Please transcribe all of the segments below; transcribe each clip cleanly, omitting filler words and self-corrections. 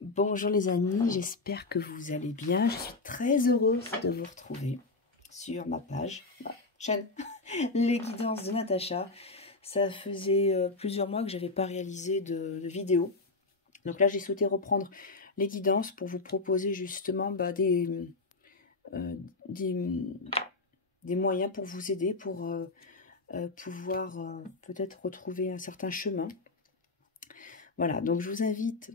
Bonjour les amis, j'espère que vous allez bien. Je suis très heureuse de vous retrouver sur ma page, ma chaîne, les guidances de Natacha. Ça faisait plusieurs mois que je n'avais pas réalisé de vidéo. Donc là, j'ai souhaité reprendre les guidances pour vous proposer justement des moyens pour vous aider, pour pouvoir peut-être retrouver un certain chemin. Voilà, donc je vous invite...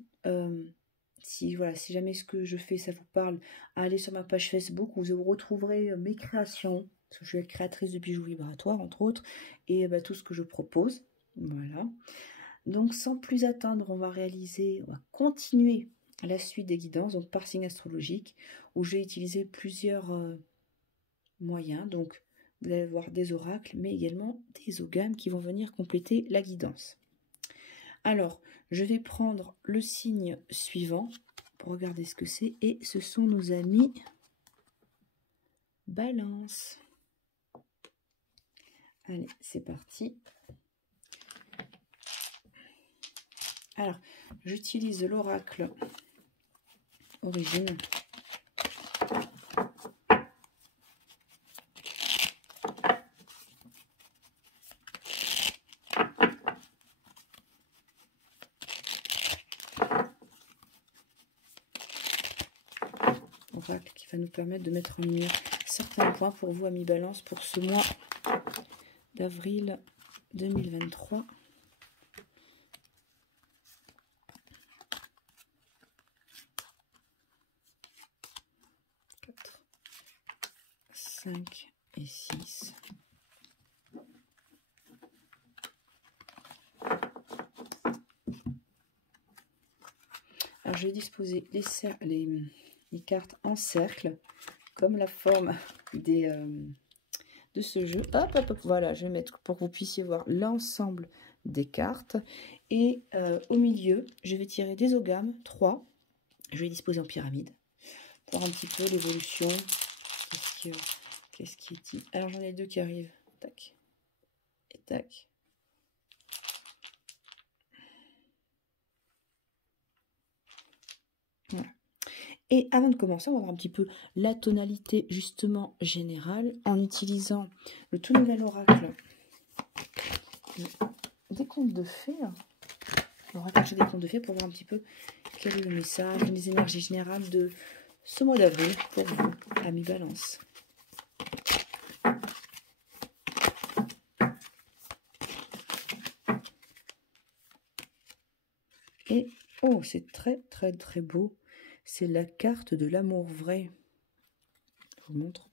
si jamais ce que je fais, ça vous parle, allez sur ma page Facebook où vous retrouverez mes créations, parce que je suis créatrice de bijoux vibratoires, entre autres, et tout ce que je propose. Voilà. Donc, sans plus attendre, on va continuer la suite des guidances, donc par signe astrologique, où j'ai utilisé plusieurs moyens. Donc, vous allez voir des oracles, mais également des ogames qui vont venir compléter la guidance. Alors, je vais prendre le signe suivant pour regarder ce que c'est. Et ce sont nos amis Balance. Allez, c'est parti. Alors, j'utilise l'oracle Origine. Oracle qui va nous permettre de mettre en lumière certains points pour vous, amis Balance, pour ce mois d'avril 2023. 4, 5 et 6. Alors, je vais disposer les cartes en cercle, comme la forme de ce jeu. Hop, hop, hop, voilà, je vais mettre pour que vous puissiez voir l'ensemble des cartes. Et au milieu, je vais tirer des ogames, 3. Je vais disposer en pyramide, pour un petit peu l'évolution. Qu'est-ce qui est dit? Alors, j'en ai 2 qui arrivent. Tac. Et tac. Voilà. Et avant de commencer, on va voir un petit peu la tonalité justement générale en utilisant le tout nouvel oracle des contes de fées. L'oracle des contes de fées pour voir un petit peu quel est le message, les énergies générales de ce mois d'avril pour vous, amis Balance. Et, oh, c'est très, très, très beau. C'est la carte de l'amour vrai. Je vous montre.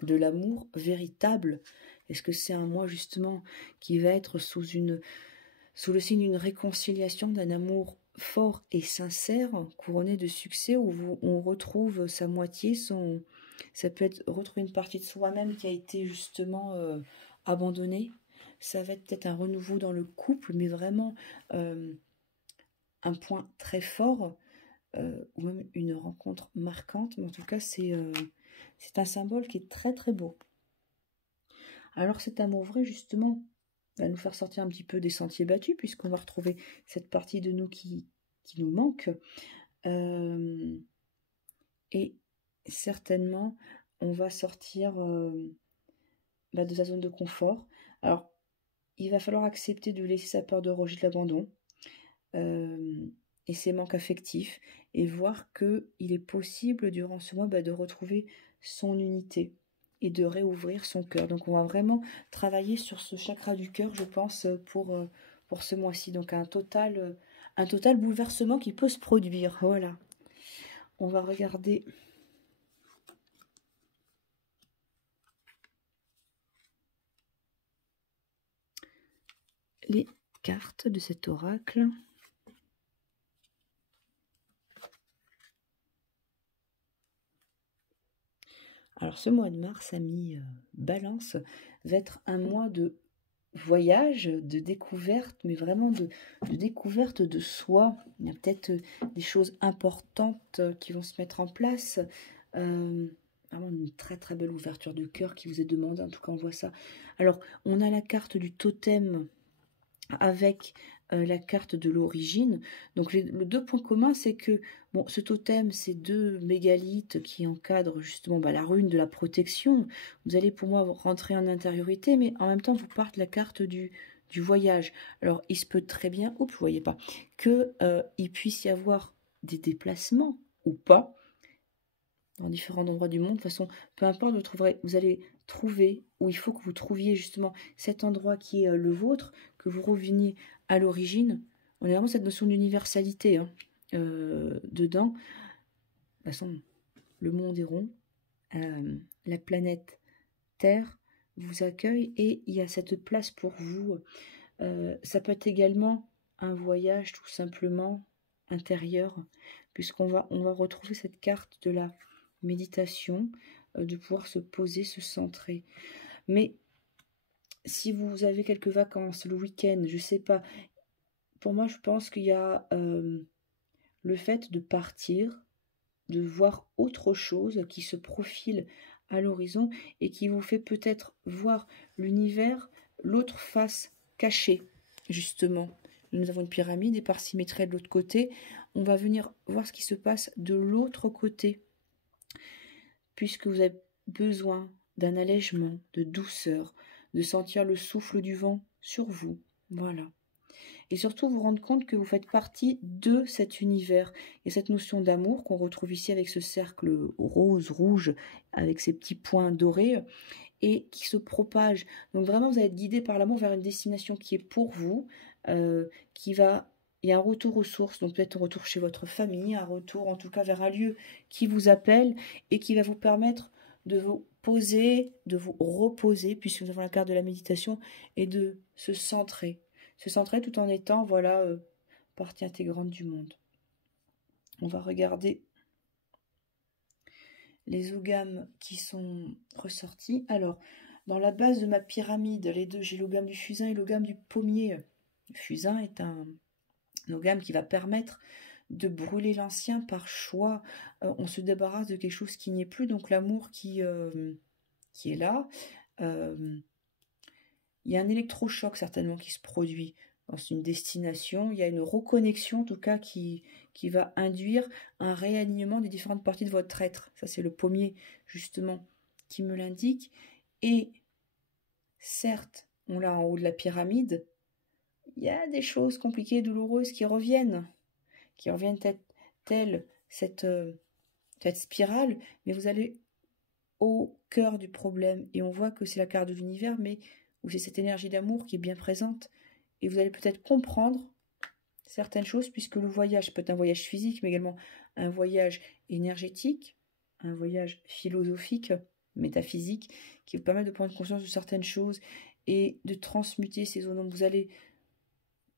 De l'amour véritable. Est-ce que c'est un mois, justement, qui va être sous le signe d'une réconciliation, d'un amour fort et sincère, couronné de succès, où on retrouve sa moitié, ça peut être retrouver une partie de soi-même qui a été, justement, abandonnée. Ça va être peut-être un renouveau dans le couple, mais vraiment... un point très fort, ou même une rencontre marquante, mais en tout cas c'est un symbole qui est très très beau. Alors cet amour vrai justement va nous faire sortir un petit peu des sentiers battus, puisqu'on va retrouver cette partie de nous qui nous manque, et certainement on va sortir de sa zone de confort. Alors il va falloir accepter de laisser sa peur de rejet, de l'abandon, et ses manques affectifs, et voir qu'il est possible durant ce mois de retrouver son unité et de réouvrir son cœur. Donc on va vraiment travailler sur ce chakra du cœur, je pense, pour ce mois-ci. Donc un total bouleversement qui peut se produire. Voilà. On va regarder les cartes de cet oracle. Alors ce mois de mars, amis Balance, va être un mois de voyage, de découverte, mais vraiment de découverte de soi. Il y a peut-être des choses importantes qui vont se mettre en place. Vraiment une très très belle ouverture de cœur qui vous est demandée, en tout cas on voit ça. Alors on a la carte du totem avec la carte de l'origine. Donc les deux points communs, c'est que bon, ce totem, c'est 2 mégalithes qui encadrent justement la rune de la protection. Vous allez pour moi rentrer en intériorité, mais en même temps, vous partez la carte du voyage. Alors, il se peut très bien, oups, vous voyez pas, que il puisse y avoir des déplacements ou pas dans différents endroits du monde. De toute façon, peu importe, vous allez trouver, ou il faut que vous trouviez justement cet endroit qui est le vôtre, que vous reveniez à l'origine. On a vraiment cette notion d'universalité hein, dedans. De toute façon, le monde est rond, la planète Terre vous accueille et il y a cette place pour vous. Ça peut être également un voyage tout simplement intérieur, on va retrouver cette carte de la méditation, de pouvoir se poser, se centrer. Mais si vous avez quelques vacances, le week-end, je sais pas, pour moi je pense qu'il y a le fait de partir, de voir autre chose qui se profile à l'horizon et qui vous fait peut-être voir l'univers, l'autre face cachée, justement. Nous avons une pyramide et par symétrie de l'autre côté, on va venir voir ce qui se passe de l'autre côté. Puisque vous avez besoin d'un allègement, de douceur, de sentir le souffle du vent sur vous. Voilà. Et surtout vous rendre compte que vous faites partie de cet univers. Et cette notion d'amour qu'on retrouve ici avec ce cercle rose, rouge, avec ces petits points dorés, et qui se propage. Donc vraiment, vous allez être guidé par l'amour vers une destination qui est pour vous, qui va... Il y a un retour aux sources, donc peut-être un retour chez votre famille, un retour en tout cas vers un lieu qui vous appelle et qui va vous permettre de vous poser, de vous reposer, puisque nous avons la carte de la méditation, et de se centrer. Se centrer tout en étant, voilà, partie intégrante du monde. On va regarder les ogames qui sont ressortis. Alors, dans la base de ma pyramide, les deux, j'ai l'ogame du fusain et l'ogame du pommier. Le fusain est un ogame qui va permettre de brûler l'ancien par choix. On se débarrasse de quelque chose qui n'y est plus, donc l'amour qui est là. Il y a un électrochoc certainement qui se produit dans une destination. Il y a une reconnexion en tout cas qui va induire un réalignement des différentes parties de votre être. Ça c'est le pommier justement qui me l'indique. Et certes, on l'a en haut de la pyramide, il y a des choses compliquées et douloureuses qui reviennent telle cette spirale, mais vous allez au cœur du problème. Et on voit que c'est la carte de l'univers, mais où c'est cette énergie d'amour qui est bien présente. Et vous allez peut-être comprendre certaines choses, puisque le voyage peut être un voyage physique, mais également un voyage énergétique, un voyage philosophique, métaphysique, qui vous permet de prendre conscience de certaines choses et de transmuter ces zones. Donc vous allez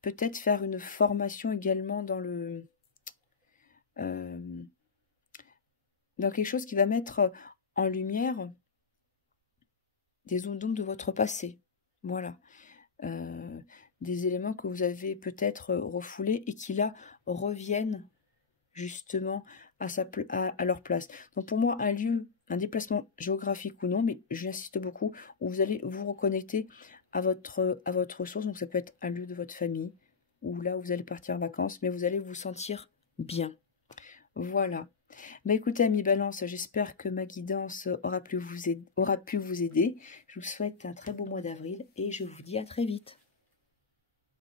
peut-être faire une formation également dans dans quelque chose qui va mettre en lumière des zones d'ombre de votre passé. Voilà. Des éléments que vous avez peut-être refoulés et qui là reviennent justement à leur place. Donc pour moi, un lieu, un déplacement géographique ou non, mais j'insiste beaucoup, où vous allez vous reconnecter à votre source. Donc ça peut être un lieu de votre famille, ou là où vous allez partir en vacances, mais vous allez vous sentir bien. Voilà. Bah écoutez, amis Balance, j'espère que ma guidance aura pu vous aider. Je vous souhaite un très beau mois d'avril et je vous dis à très vite.